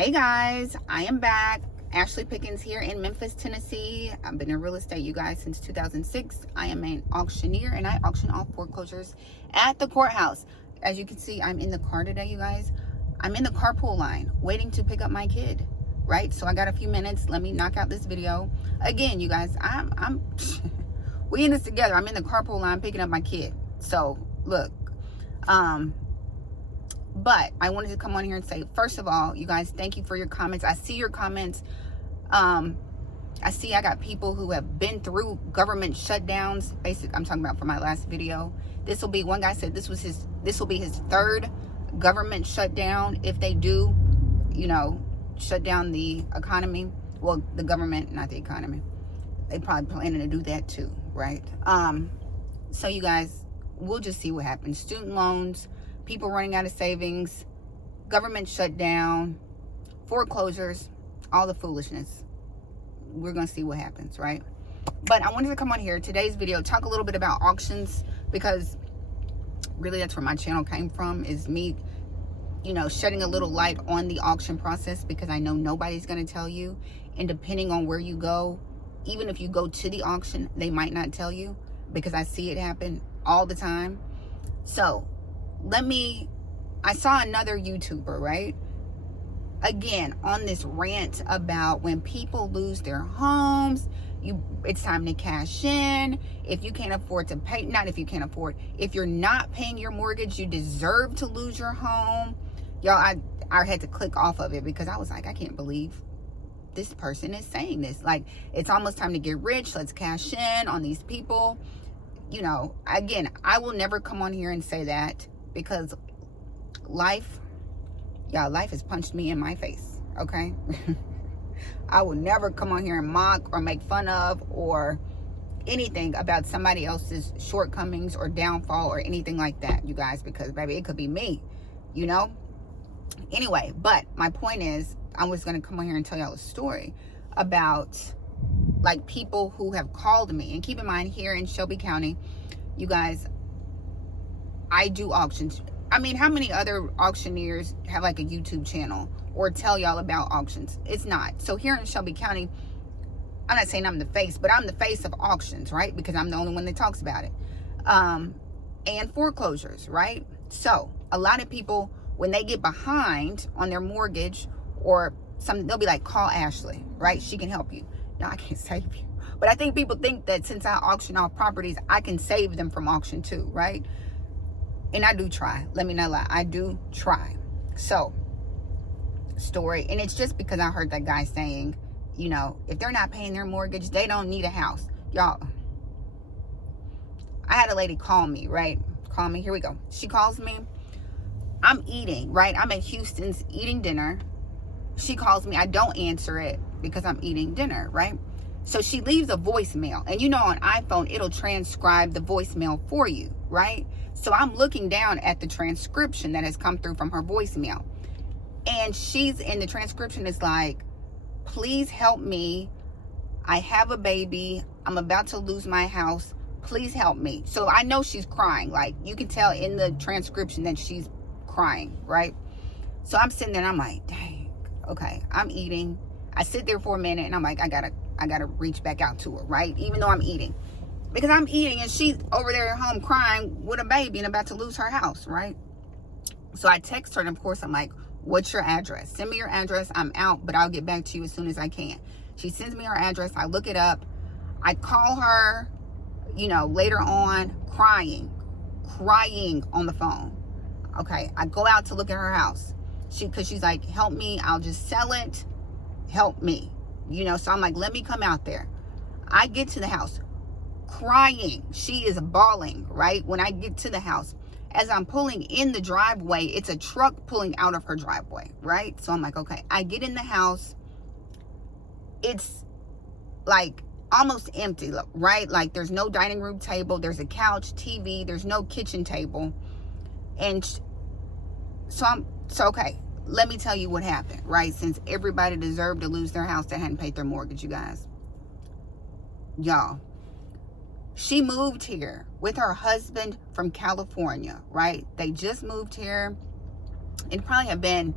Hey guys, I am back. Ashley Pickens here in Memphis, Tennessee. I've been in real estate, you guys, since 2006. I am an auctioneer and I auction off foreclosures at the courthouse. As you can see, I'm in the car today, you guys. I'm in the carpool line waiting to pick up my kid, right? So I got a few minutes. Let me knock out this video. Again, you guys, I'm we in this together. I'm in the carpool line picking up my kid. So look, but I wanted to come on here and say, first of all, you guys, thank you for your comments. I see your comments. I see I got people who have been through government shutdowns. Basically, I'm talking about for my last video. This will be, one guy said this will be his third government shutdown if they do, shut down the economy. Well, the government, not the economy. They probably planning to do that too, right? So you guys, we'll just see what happens. Student loans, people running out of savings, government shutdown, foreclosures, all the foolishness. We're going to see what happens, right? But I wanted to come on here, today's video, talk a little bit about auctions, because really that's where my channel came from, is me, shedding a little light on the auction process, because I know nobody's going to tell you. And depending on where you go, even if you go to the auction, they might not tell you, because I see it happen all the time. So I saw another YouTuber, right? Again, on this rant about when people lose their homes, it's time to cash in. If you can't afford to pay, not if you can't afford, if you're not paying your mortgage, you deserve to lose your home. Y'all, I had to click off of it because I was like, I can't believe this person is saying this. Like, it's almost time to get rich. Let's cash in on these people. Again, I will never come on here and say that, because life has punched me in my face, okay? I will never come on here and mock or make fun of or anything about somebody else's shortcomings or downfall or anything like that, you guys, because baby, it could be me, Anyway, but my point is, I was going to come on here and tell y'all a story about like people who have called me. And keep in mind, here in Shelby County, you guys, I do auctions. I mean, how many other auctioneers have like a YouTube channel or tell y'all about auctions? It's not. So here in Shelby County, I'm not saying I'm the face, but I'm the face of auctions, right? Because I'm the only one that talks about it. And foreclosures, right? So a lot of people, when they get behind on their mortgage or something, they'll be like, call Ashley, right? She can help you. No, I can't save you. But I think people think that since I auction off properties, I can save them from auction too, right? And I do try. Let me not lie. I do try. So, story. And it's just because I heard that guy saying, if they're not paying their mortgage, they don't need a house. Y'all, I had a lady call me, right? Call me. Here we go. She calls me. I'm eating, right? I'm at Houston's eating dinner. She calls me. I don't answer it because I'm eating dinner, right? So she leaves a voicemail. And on iPhone, it'll transcribe the voicemail for you, right? So I'm looking down at the transcription that has come through from her voicemail. And she's in the transcription, it's like, please help me. I have a baby. I'm about to lose my house. Please help me. So I know she's crying. Like, you can tell in the transcription that she's crying, right? So I'm sitting there and I'm like, dang, okay, I'm eating. I sit there for a minute and I'm like, I gotta reach back out to her, right? Even though I'm eating. Because I'm eating and she's over there at home crying with a baby and about to lose her house, right? So I text her and of course I'm like, what's your address? Send me your address. I'm out, but I'll get back to you as soon as I can. She sends me her address. I look it up. I call her, later on, crying on the phone. Okay, I go out to look at her house. Because she's like, help me. I'll just sell it. Help me. So I'm like, let me come out there. I get to the house. Crying. She is bawling, right? When I get to the house, as I'm pulling in the driveway, it's a truck pulling out of her driveway, right? So I'm like, okay. I get in the house. It's like almost empty, right? Like there's no dining room table. There's a couch, TV. There's no kitchen table. And so okay. Let me tell you what happened, right? Since everybody deserved to lose their house that hadn't paid their mortgage, you guys. Y'all. She moved here with her husband from California, right? They just moved here. It probably have been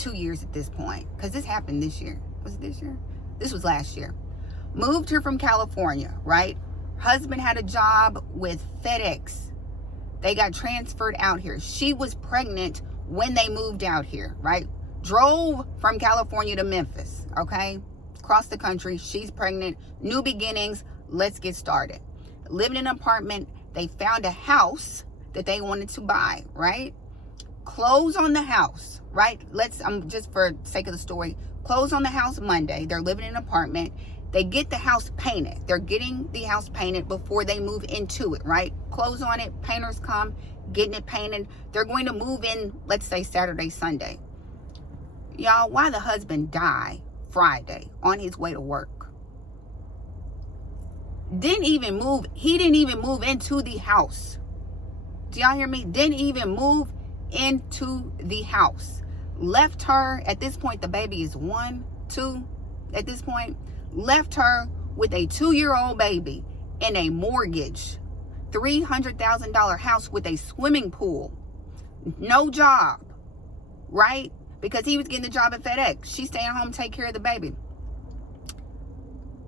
2 years at this point, because this happened this year. Was it this year? This was last year. Moved here from California, right? Husband had a job with FedEx. They got transferred out here. She was pregnant when they moved out here, right? Drove from California to Memphis, okay? Across the country. She's pregnant. New beginnings. Let's get started. Living in an apartment. They found a house that they wanted to buy, right? Close on the house, right? Just for sake of the story, close on the house Monday. They're living in an apartment. They get the house painted. They're getting the house painted before they move into it, right? Close on it. Painters come, getting it painted. They're going to move in, let's say Saturday, Sunday. Y'all, why the husband died Friday on his way to work? He didn't even move into the house. Do y'all hear me? Didn't even move into the house. Left her, at this point, the baby is 1, 2, at this point. Left her with a 2-year-old baby in a mortgage, $300,000 house with a swimming pool, no job, right? Because he was getting the job at FedEx. She's staying home, take care of the baby.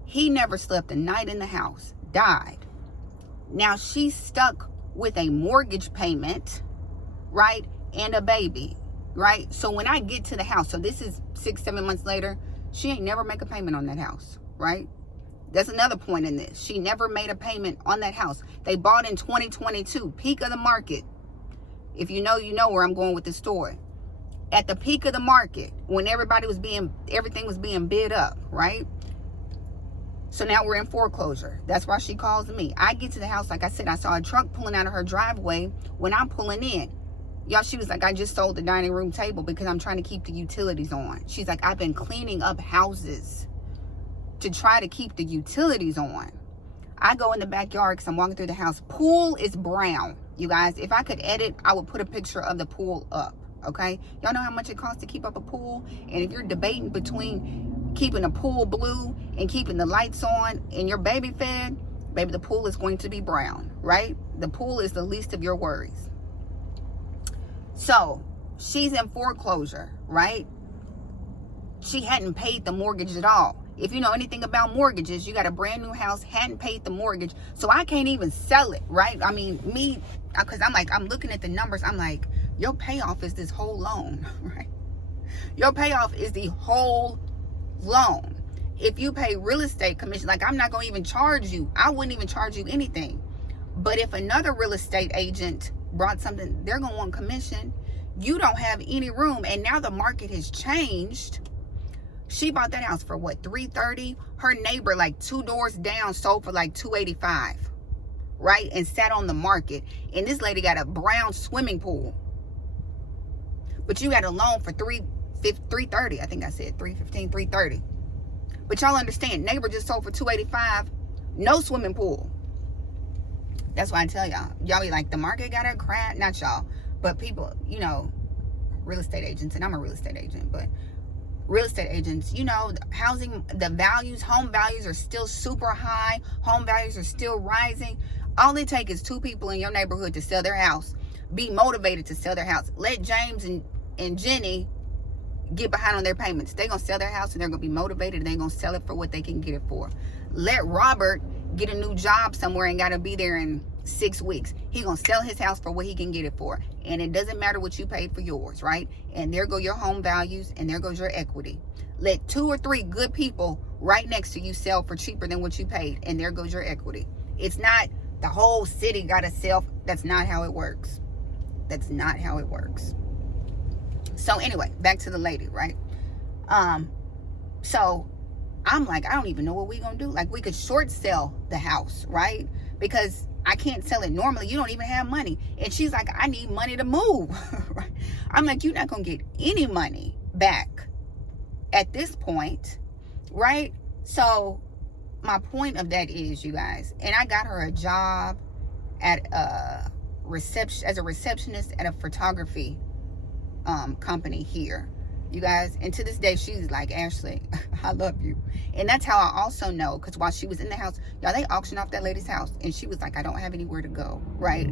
He never slept a night in the house, died. Now she's stuck with a mortgage payment, right? And a baby, right? So when I get to the house, so this is 6-7 months later, she ain't never make a payment on that house, right? That's another point in this. She never made a payment on that house. They bought in 2022, peak of the market. If you know, you know where I'm going with this story. At the peak of the market, when everything was being bid up, right? So now we're in foreclosure. That's why she calls me. I get to the house, like I said, I saw a truck pulling out of her driveway when I'm pulling in. Y'all, she was like, I just sold the dining room table because I'm trying to keep the utilities on. She's like, I've been cleaning up houses to try to keep the utilities on. I go in the backyard because I'm walking through the house. Pool is brown. You guys, if I could edit, I would put a picture of the pool up, okay? Y'all know how much it costs to keep up a pool? And if you're debating between keeping a pool blue and keeping the lights on and your baby fed, baby, the pool is going to be brown, right? The pool is the least of your worries. So she's in foreclosure, right? She hadn't paid the mortgage at all. If you know anything about mortgages, you got a brand new house, hadn't paid the mortgage. So I can't even sell it, right? I mean, because I'm looking at the numbers. I'm like, your payoff is this whole loan, right? Your payoff is the whole loan. If you pay real estate commission, like I'm not going to even charge you. I wouldn't even charge you anything. But if another real estate agent brought something, they're going to want commission. You don't have any room. And now the market has changed. She bought that house for what, $330? Her neighbor, like 2 doors down, sold for like $285, right? And sat on the market. And this lady got a brown swimming pool. But you got a loan for $330. I think I said $315, $330. But y'all understand, neighbor just sold for $285, no swimming pool. That's why I tell y'all. Y'all be like, the market got a crash. Not y'all, but people, you know, real estate agents, and I'm a real estate agent, but real estate agents, you know, housing, the values, home values are still super high. Home values are still rising. All it takes is 2 people in your neighborhood to sell their house. Be motivated to sell their house. Let James and Jenny get behind on their payments. They're going to sell their house and they're going to be motivated and they're going to sell it for what they can get it for. Let Robert get a new job somewhere and got to be there in 6 weeks. He's going to sell his house for what he can get it for. And it doesn't matter what you paid for yours, right? And there go your home values and there goes your equity. Let 2 or 3 good people right next to you sell for cheaper than what you paid. And there goes your equity. It's not the whole city got to sell. That's not how it works. That's not how it works. So anyway, back to the lady, right? So I'm like, I don't even know what we're going to do. Like, we could short sell the house, right? Because I can't sell it normally. You don't even have money. And she's like, I need money to move. Right? I'm like, you're not going to get any money back at this point, right? So my point of that is, you guys, and I got her a job at a as a receptionist at a photography company here, you guys. And to this day, she's like, Ashley, I love you. And that's how I also know, because while she was in the house, y'all, they auctioned off that lady's house, and she was like, I don't have anywhere to go, right?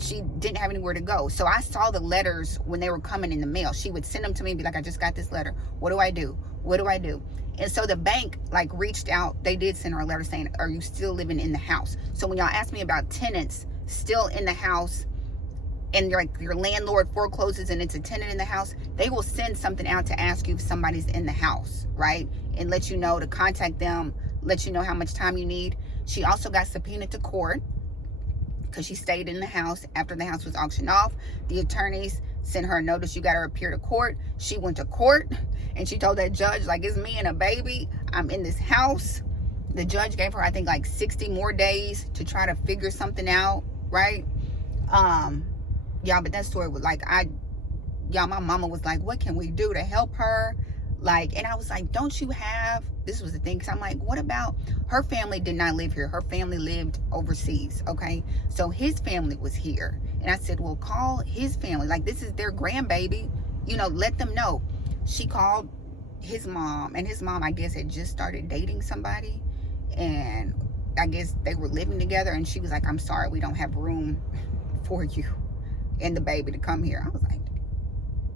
she didn't have anywhere to go. So I saw the letters when they were coming in the mail. She would send them to me and be like, I just got this letter. What do I do? What do I do? And so the bank like reached out. They did send her a letter saying, are you still living in the house? So when y'all ask me about tenants still in the house, and your landlord forecloses and it's a tenant in the house, they will send something out to ask you if somebody's in the house, right? And let you know to contact them, let you know how much time you need. She also got subpoenaed to court because she stayed in the house after the house was auctioned off. The attorneys sent her a notice, you got to appear to court. She went to court and she told that judge, like, it's me and a baby, I'm in this house. The judge gave her, I think, like 60 more days to try to figure something out, right? Y'all, but that story was like, my mama was like, what can we do to help her? Like, and I was like, don't you have, this was the thing, because I'm like, what about, her family did not live here. Her family lived overseas, okay? So his family was here. And I said, well, call his family. Like, this is their grandbaby. You know, let them know. She called his mom, and his mom, I guess, had just started dating somebody. And I guess they were living together. And she was like, I'm sorry, we don't have room for you and the baby to come here. I was like,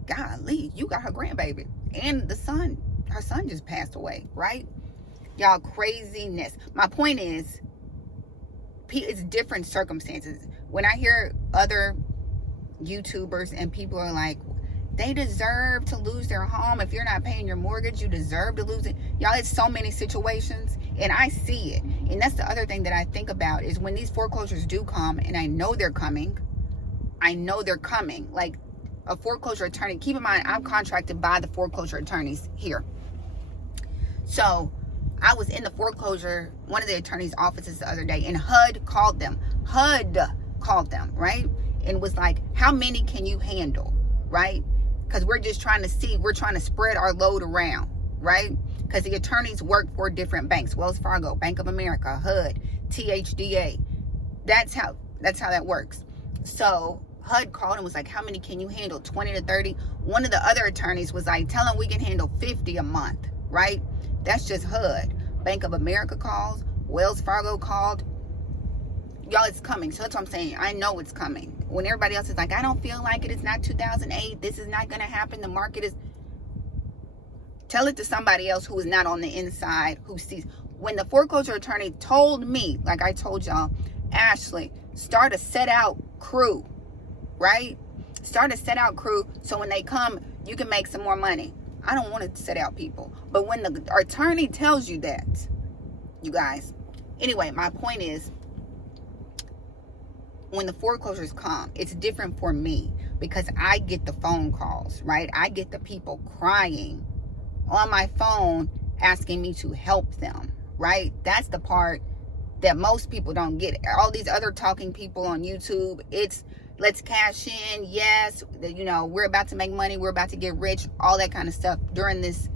golly, you got her grandbaby. And the son, her son just passed away, right? Y'all, craziness. My point is, it's different circumstances. When I hear other YouTubers and people are like, they deserve to lose their home. If you're not paying your mortgage, you deserve to lose it. Y'all, it's so many situations, and I see it. And that's the other thing that I think about is when these foreclosures do come, and I know they're coming, like a foreclosure attorney. Keep in mind, I'm contracted by the foreclosure attorneys here. So I was in the foreclosure, one of the attorney's offices the other day, and HUD called them, right? And was like, how many can you handle, right? Because we're just trying to spread our load around, right? Because the attorneys work for different banks, Wells Fargo, Bank of America, HUD, THDA. That's how that works. So HUD called and was like, how many can you handle? 20 to 30. One of the other attorneys was like, tell them we can handle 50 a month, right? That's just HUD. Bank of America calls, Wells Fargo called. Y'all, it's coming. So that's what I'm saying. I know it's coming. When everybody else is like, I don't feel like it. It's not 2008. This is not going to happen. The market is. Tell it to somebody else who is not on the inside, who sees. When the foreclosure attorney told me, like I told y'all, Ashley, start a set out crew, right? Start a set out crew so when they come, you can make some more money. I don't want to set out people. But when the attorney tells you that, you guys. Anyway, my point is, when the foreclosures come, it's different for me because I get the phone calls, right? I get the people crying on my phone asking me to help them, right? That's the part that most people don't get. All these other talking people on YouTube, it's let's cash in, yes, you know, we're about to make money, we're about to get rich, all that kind of stuff during this,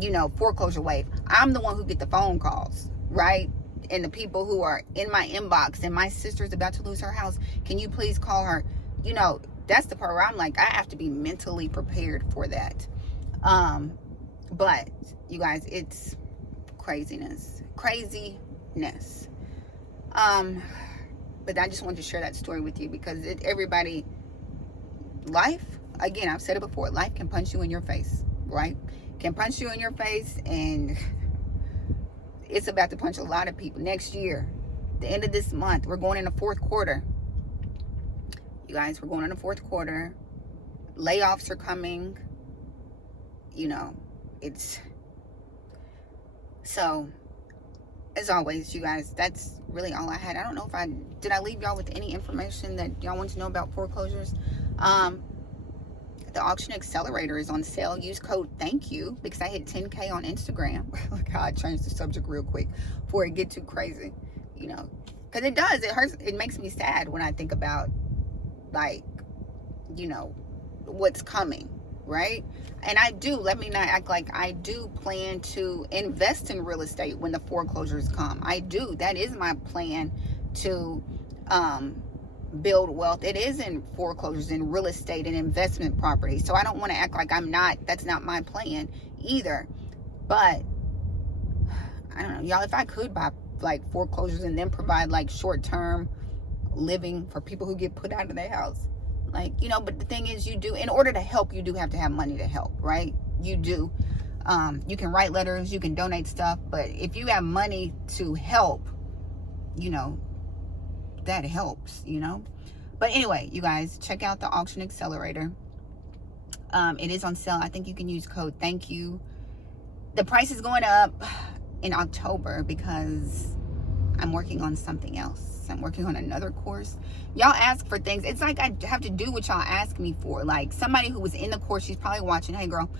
you know, foreclosure wave. I'm the one who get the phone calls, right? And the people who are in my inbox, and my sister's about to lose her house, can you please call her? You know, that's the part where I'm like, I have to be mentally prepared for that. But you guys, it's craziness. But I just wanted to share that story with you because life, again, I've said it before, life can punch you in your face, right? Can punch you in your face, and it's about to punch a lot of people. Next year, the end of this month, we're going in the fourth quarter. You guys, we're going in the fourth quarter. Layoffs are coming. You know, so as always, you guys, that's really all I had. I don't know if did I leave y'all with any information that y'all want to know about foreclosures? The auction accelerator is on sale. Use code thank you because I hit 10K on Instagram. Look how I changed the subject real quick before it get too crazy, you know, because it does. It hurts. It makes me sad when I think about, like, you know, what's coming, right? And I do, let me not act like I do plan to invest in real estate when the foreclosures come. I do. That is my plan to build wealth. It is in foreclosures, in real estate and investment property. So I don't want to act like that's not my plan either. But I don't know, y'all, if I could buy like foreclosures and then provide like short-term living for people who get put out of their house. Like, you know, but the thing is, you do, in order to help, you do have to have money to help, right? You do. You can write letters, you can donate stuff, but if you have money to help, you know, that helps, you know. But anyway, you guys, check out the Auction Accelerator. It is on sale. I think you can use code thank you. The price is going up in October because I'm working on something else. I'm working on another course. Y'all ask for things. It's like I have to do what y'all ask me for. Like somebody who was in the course, she's probably watching. Hey girl,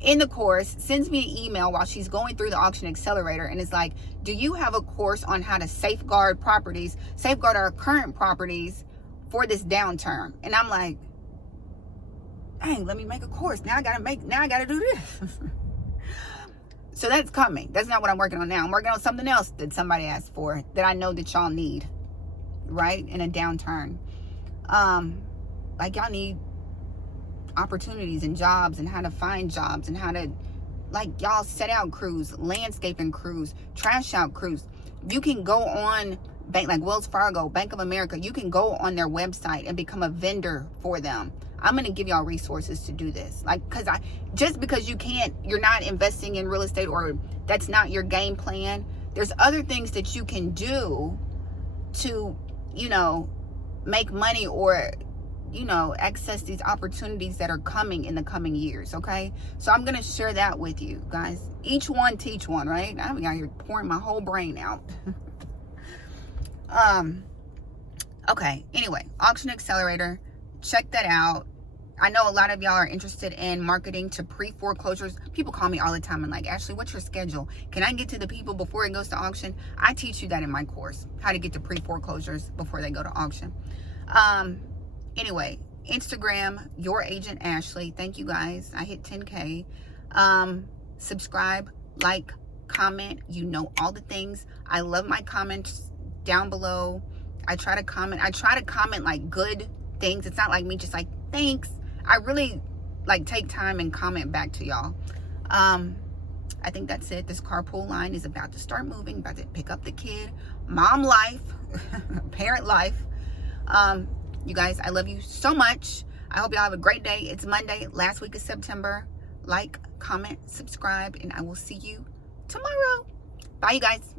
in the course, sends me an email while she's going through the Auction Accelerator, and it's like, do you have a course on how to safeguard properties, safeguard our current properties for this downturn? And I'm like, dang, let me make a course. Now I gotta do this. So that's coming. That's not what I'm working on now. I'm working on something else that somebody asked for that I know that y'all need, right? In a downturn. Like y'all need opportunities and jobs and how to find jobs and how to, like, y'all set out crews, landscaping crews, trash out crews. You can go on bank like Wells Fargo, Bank of America. You can go on their website and become a vendor for them. I'm going to give y'all resources to do this. Like, just because you're not investing in real estate, or that's not your game plan, there's other things that you can do to, you know, make money, or, you know, access these opportunities that are coming in the coming years. Okay. So I'm going to share that with you guys. Each one teach one, right? I'm out here pouring my whole brain out. Okay. Anyway, Auction Accelerator, check that out. I know a lot of y'all are interested in marketing to pre-foreclosures. People call me all the time and like, Ashley, what's your schedule? Can I get to the people before it goes to auction? I teach you that in my course, how to get to pre-foreclosures before they go to auction. Anyway, Instagram, Your Agent Ashley. Thank you guys. I hit 10K. Subscribe, like, comment. You know all the things. I love my comments down below. I try to comment like good things. It's not like me just like, thanks. I really like take time and comment back to y'all. I think that's it. This carpool line is about to start moving, about to pick up the kid. Mom life, parent life. You guys, I love you so much. I hope y'all have a great day. It's Monday, last week of September. Like, comment, subscribe, and I will see you tomorrow. Bye, you guys.